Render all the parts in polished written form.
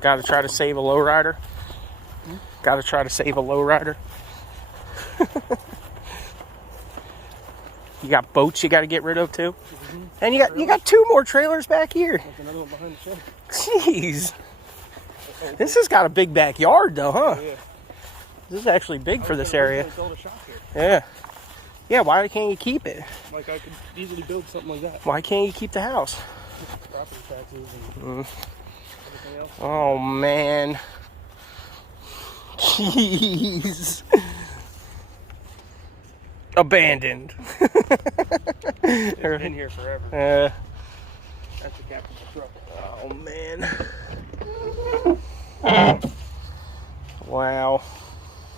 Got to try to save a lowrider. Got to try to save a lowrider. You got boats you got to get rid of too, and you got 2 more trailers back here. There's another one behind the shed. Jeez, this has got a big backyard though, huh? Yeah. This is actually big for this area. Build a shop here. Yeah. Yeah. Why can't you keep it? Like I could easily build something like that. Why can't you keep the house? Property taxes and everything else. Oh man. Jeez. Abandoned. It's been here forever. That's the captain's truck. Oh man. Wow.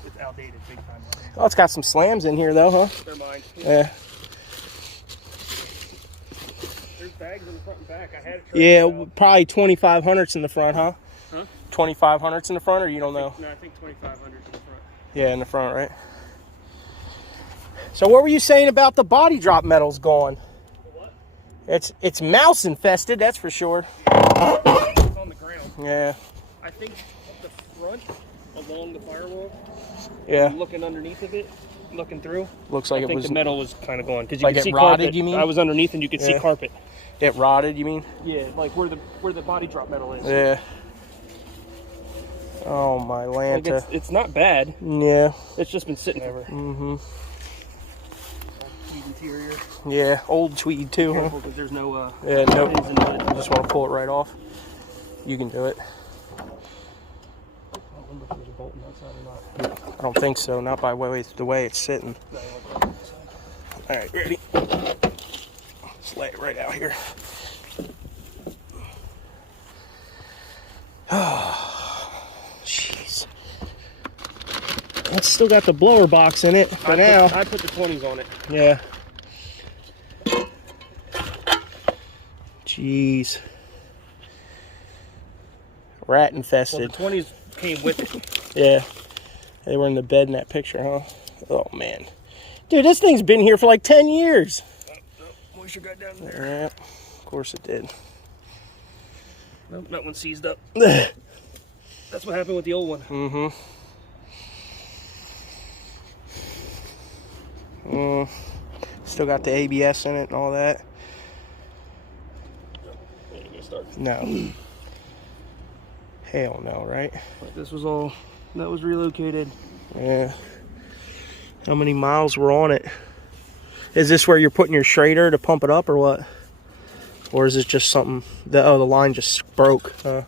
It's outdated, big time outdated. Oh, it's got some slams in here though, huh? They're mine. Yeah. There's bags in the front and back. I had it. Yeah, probably 2500s in the front, huh? Huh? 2500s in the front, or you don't know? No, I think 2500 in the front. Yeah, in the front, right? So what were you saying about the body drop metal's gone? What? It's mouse infested, that's for sure. It's on the ground. Yeah. I think the front along the firewall. Yeah. I'm looking underneath of it, looking through. Looks like I it think was the metal was kind of gone because you like could it see rotted, carpet. you mean? I was underneath and you could see carpet. It rotted, you mean? Yeah, like where the body drop metal is. Yeah. Oh my Like Lanta. it's not bad. Yeah. It's just been sitting ever. Mm-hmm. Interior. Yeah, old tweed too, huh? Careful, because there's no Yeah, no. pins in it. I just want to pull it right off. You can do it. I don't remember if there's a bolt on that side or not. I don't think so. Not by the way it's sitting. No, you want that side. All right, ready? Just lay it right out here. Oh, jeez. It's still got the blower box in it for now. I put the 20s on it. Yeah. Jeez. Rat infested. Well, the 20s came with it. Yeah. They were in the bed in that picture, huh? Oh, man. Dude, this thing's been here for like 10 years. Moisture got down there. Yeah, of course it did. Nope, that one seized up. That's what happened with the old one. Mm-hmm. Still got the ABS in it and all that. No. Hell no, right? But this was all that was relocated. Yeah. How many miles were on it? Is this where you're putting your Schrader to pump it up or what? Or is it just something that, oh, the line just broke? That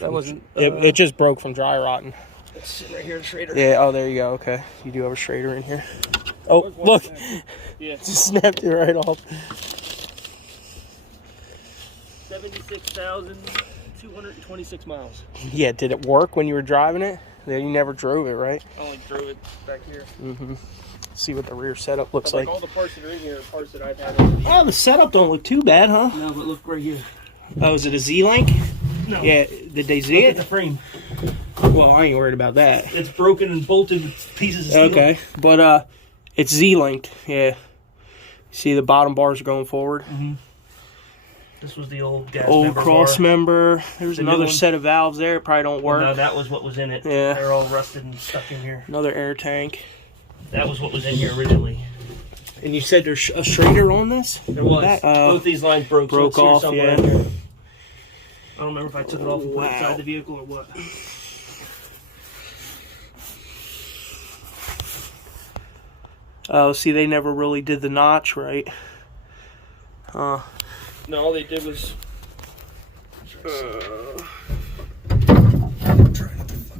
wasn't. It just broke from dry rotting. It's right here, the Schrader. Yeah, oh, there you go. Okay. You do have a Schrader in here. Oh, look. Yeah. Just snapped it right off. 76,226 miles. Yeah, did it work when you were driving it? Yeah, you never drove it, right? I only drove it back here. Mm-hmm. See what the rear setup looks But like. all the parts that are in here are parts that I've had over the years. Oh, the setup don't look too bad, huh? No, but look right here. Oh, is it a Z-Link? No. Yeah, did they Z Look it? at the frame. Well, I ain't worried about that. It's broken and bolted with pieces of steel. Okay, but it's Z-linked. Yeah. See the bottom bars are going forward. Mm-hmm. This was the old gas Old member cross bar. member. There's The another new one. set of valves there. It probably don't work. No, that was what was in it. Yeah. They're all rusted and stuck in here. Another air tank. That was what was in here originally. And you said there's a Schrader on this? There was. That, Both these lines broke broke it's here off, somewhere yeah. in here. I don't remember if I took it off and put it Wow. inside the vehicle or what. Oh, see, they never really did the notch right. No, all they did was.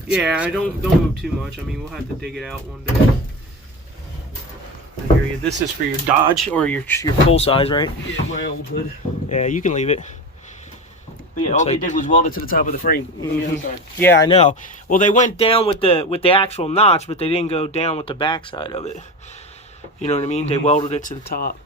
Yeah, I don't move too much. I mean, we'll have to dig it out one day. I hear you. This is for your Dodge or your full size, right? Yeah, my old hood. Yeah, you can leave it. But yeah, all they did was weld it to the top of the frame. Mm-hmm. Yeah, I know. Well, they went down with the actual notch, but they didn't go down with the backside of it. You know what I mean? They welded it to the top.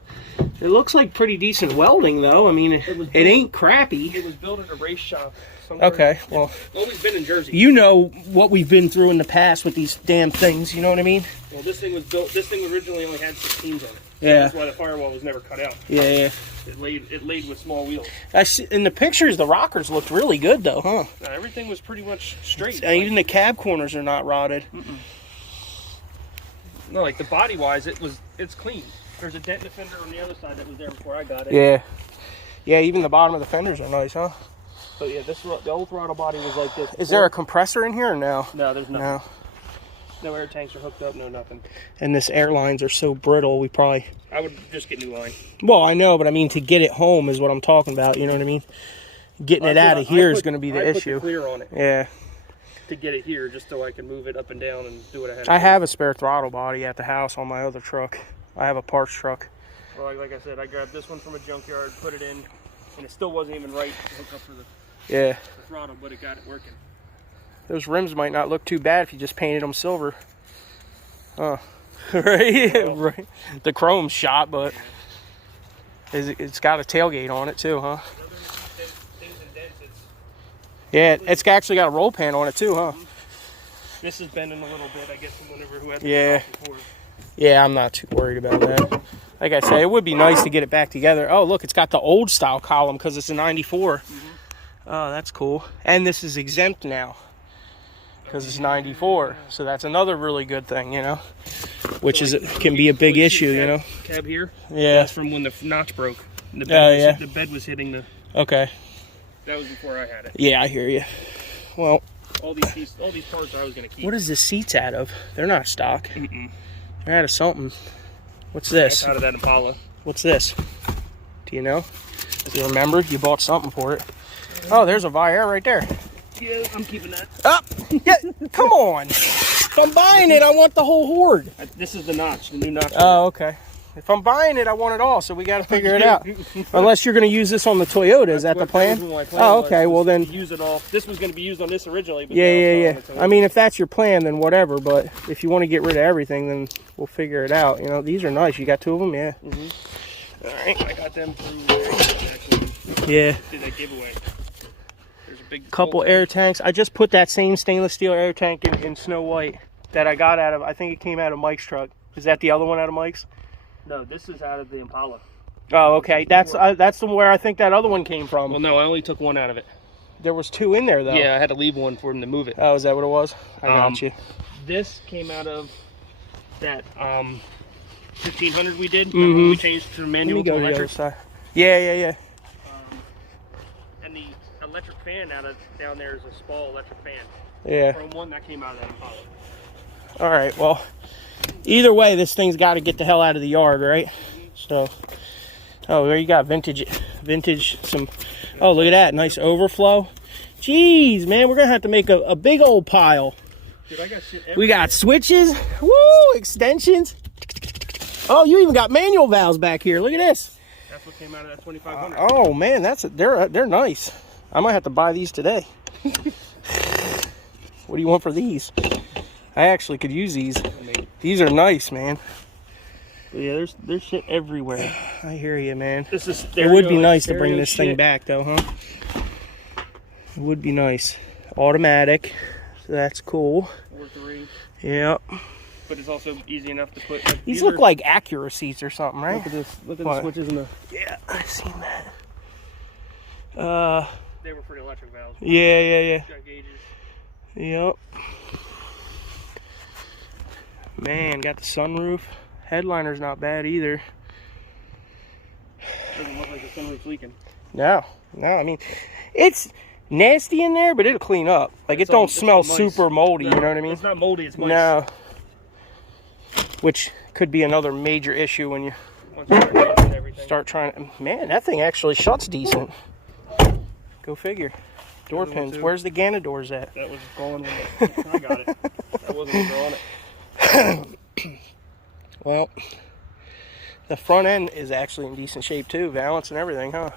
It looks like pretty decent welding, though. I mean, it ain't crappy. It was built at a race shop somewhere. Okay, well. It's always been in Jersey. You know what we've been through in the past with these damn things, you know what I mean? Well, this thing was built, this thing originally only had 16s on it. So yeah. that's why the firewall was never cut out. Yeah. It laid with small wheels. I see, in the pictures, the rockers looked really good, though, huh? Everything was pretty much straight. Even the cab corners are not rotted. No, like the body-wise, it's clean. There's a dent in the fender on the other side that was there before I got it. Yeah. Yeah, even the bottom of the fenders are nice, huh? But yeah, the old throttle body was like this. Is there a compressor in here or no? No, there's nothing. No. No air tanks are hooked up, no nothing. And this airlines are so brittle, we probably... I would just get new line. Well, I know, but I mean, to get it home is what I'm talking about, you know what I mean? Getting it out of here is going to be the issue. I put the clear on it. Yeah. To get it here, just so I can move it up and down and do what I have to I do. have a spare throttle body at the house on my other truck. I have a parts truck. Well, like I said, I grabbed this one from a junkyard, put it in, and it still wasn't even right to hook up for the throttle, but it got it working. Those rims might not look too bad if you just painted them silver. Huh. Right? Well, Right. The chrome's shot, but it's got a tailgate on it too, huh? Yeah, it's actually got a roll pan on it too, huh? This is bending a little bit, I guess, from whenever who had Yeah. before. Yeah, I'm not too worried about that. Like I say, it would be nice to get it back together. Oh, look, it's got the old style column because it's a 94. Oh, that's cool. And this is exempt now because it's 94. So that's another really good thing, you know, which can be a big issue, you know. Cab here. Yeah. That's from when the notch broke. The bed the bed was hitting the. Okay. That was before I had it. Yeah, I hear you. Well, all these parts I was gonna keep. What is the seats out of? They're not stock. They're out of something. What's this? That's out of that Impala. What's this? Do you know? Do you remember? You bought something for it. Oh, there's a Viair right there. Yeah, I'm keeping that. Oh, yeah, come on. If I'm buying it, I want the whole horde. This is the notch, the new notch. Oh, okay. If I'm buying it, I want it all, so we got to figure it out. Unless you're going to use this on the Toyota. Is that the plan? Oh, okay. Well, then. Use it all. This was going to be used on this originally. But Yeah. I mean, if that's your plan, then whatever. But if you want to get rid of everything, then we'll figure it out. You know, these are nice. You got two of them? Yeah. All right. I got them through Yeah. did that giveaway. There's a big Couple air tanks. I just put that same stainless steel air tank in Snow White that I got out of, I think it came out of Mike's truck. Is that the other one out of Mike's? No, this is out of the Impala. Oh, okay. That's where I think that other one came from. Well, no, I only took one out of it. There was two in there, though. Yeah, I had to leave one for him to move it. Oh, is that what it was? I got you. This came out of that 1500 we did. When we changed from manual to electric. To the other side. Yeah. And the electric fan down there is a small electric fan. Yeah. From one that came out of that Impala. All right. Well, either way, this thing's got to get the hell out of the yard, right? So, oh, there you got vintage. Some. Oh, look at that, nice overflow. Jeez, man, we're gonna have to make a big old pile. Dude, I got shit everywhere. We got switches. Woo, extensions. Oh, you even got manual valves back here. Look at this. That's what came out of that 2500. Oh man, they're nice. I might have to buy these today. What do you want for these? I actually could use these. These are nice, man. But yeah, there's shit everywhere. I hear you, man. It would be nice to bring this thing back, though, huh? It would be nice. Automatic, so that's cool. 4.3. Yeah. But it's also easy enough to put. These look like Acura seats or something, right? Look at this. Look at the switches in the. Yeah, I've seen that. They were for the electric valves. Yeah. Got gauges. Yep. Man, got the sunroof. Headliner's not bad either. Doesn't look like the sunroof's leaking. No. I mean, it's nasty in there, but it'll clean up. Like, it don't smell super moldy, you know what I mean? It's not moldy, it's moist. No. Which could be another major issue when you start trying to... Man, that thing actually shuts decent. Go figure. Door pins. Where's the Gana doors at? That was gone when I got it. I wasn't on it. Well, the front end is actually in decent shape too. Valance and everything, huh?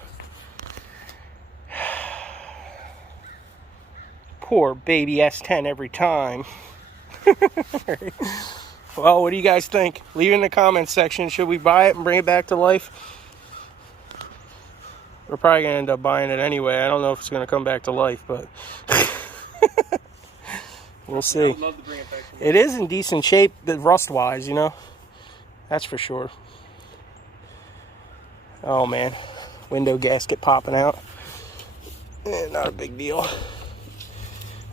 Poor baby S10 every time. Well, what do you guys think? Leave it in the comments section. Should we buy it and bring it back to life? We're probably going to end up buying it anyway. I don't know if it's going to come back to life, but we'll see. I would love to bring it back to life. It is in decent shape, rust-wise, you know? That's for sure. Oh, man. Window gasket popping out. Not a big deal.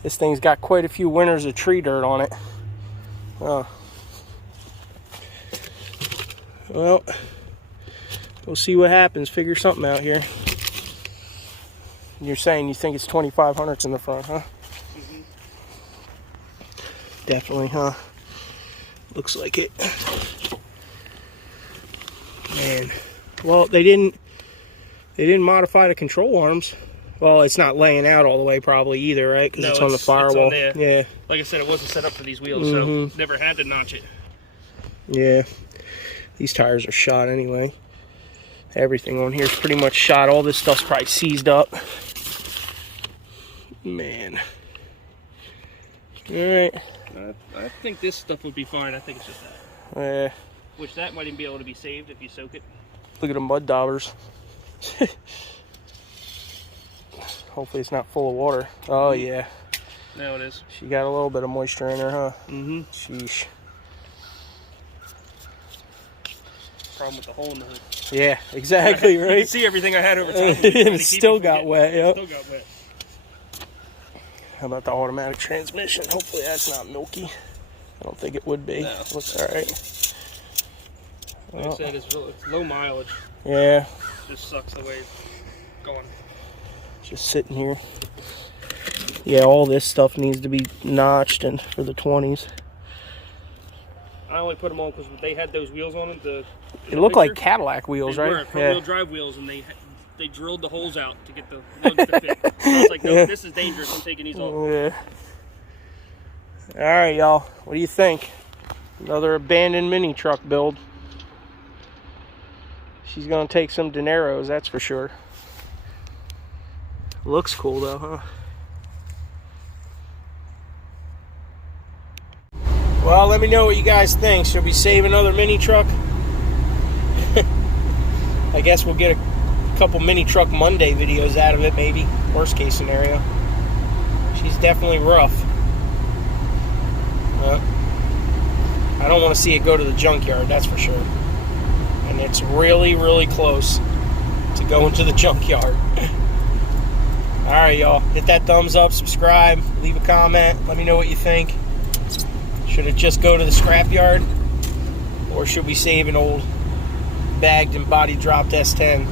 This thing's got quite a few winters of tree dirt on it. Oh. Well, we'll see what happens. Figure something out here. You're saying you think it's 2500s in the front, huh? Mm-hmm. Definitely, huh? Looks like it. Man. Well, they didn't modify the control arms. Well, it's not laying out all the way probably either, right? Because it's on the firewall. Yeah. Like I said, it wasn't set up for these wheels, so never had to notch it. Yeah. These tires are shot anyway. Everything on here is pretty much shot. All this stuff's probably seized up. Man. Alright. I think this stuff would be fine. I think it's just that. Yeah. Which that might even be able to be saved if you soak it. Look at the mud daubers. Hopefully it's not full of water. Oh, yeah. No, it is. She got a little bit of moisture in her, huh? Mm-hmm. Sheesh. Problem with the hole in the hood. Yeah, exactly, right? You can see everything I had over top. And it still got wet, yep. Still got wet. How about the automatic transmission? Hopefully that's not milky. I don't think it would be. No. Looks alright. Like I said, it's low mileage. Yeah. Just sucks the way it's going. Just sitting here. Yeah, all this stuff needs to be notched and for the 20s. I only put them on because they had those wheels on them. It looked like Cadillac wheels, they right? Were front-wheel drive wheels, and they drilled the holes out to get the lugs to fit. So I was like, no, this is dangerous. I'm taking these off. Yeah. All right, y'all. What do you think? Another abandoned mini truck build. She's gonna take some dineros, that's for sure. Looks cool though, huh? Well, let me know what you guys think. Should we save another mini truck? I guess we'll get a couple mini truck Monday videos out of it, maybe. Worst case scenario. She's definitely rough. I don't want to see it go to the junkyard, that's for sure. And it's really, really close to going to the junkyard. Alright, y'all. Hit that thumbs up, subscribe, leave a comment. Let me know what you think. Should it just go to the scrapyard? Or should we save an old bagged and body dropped S10?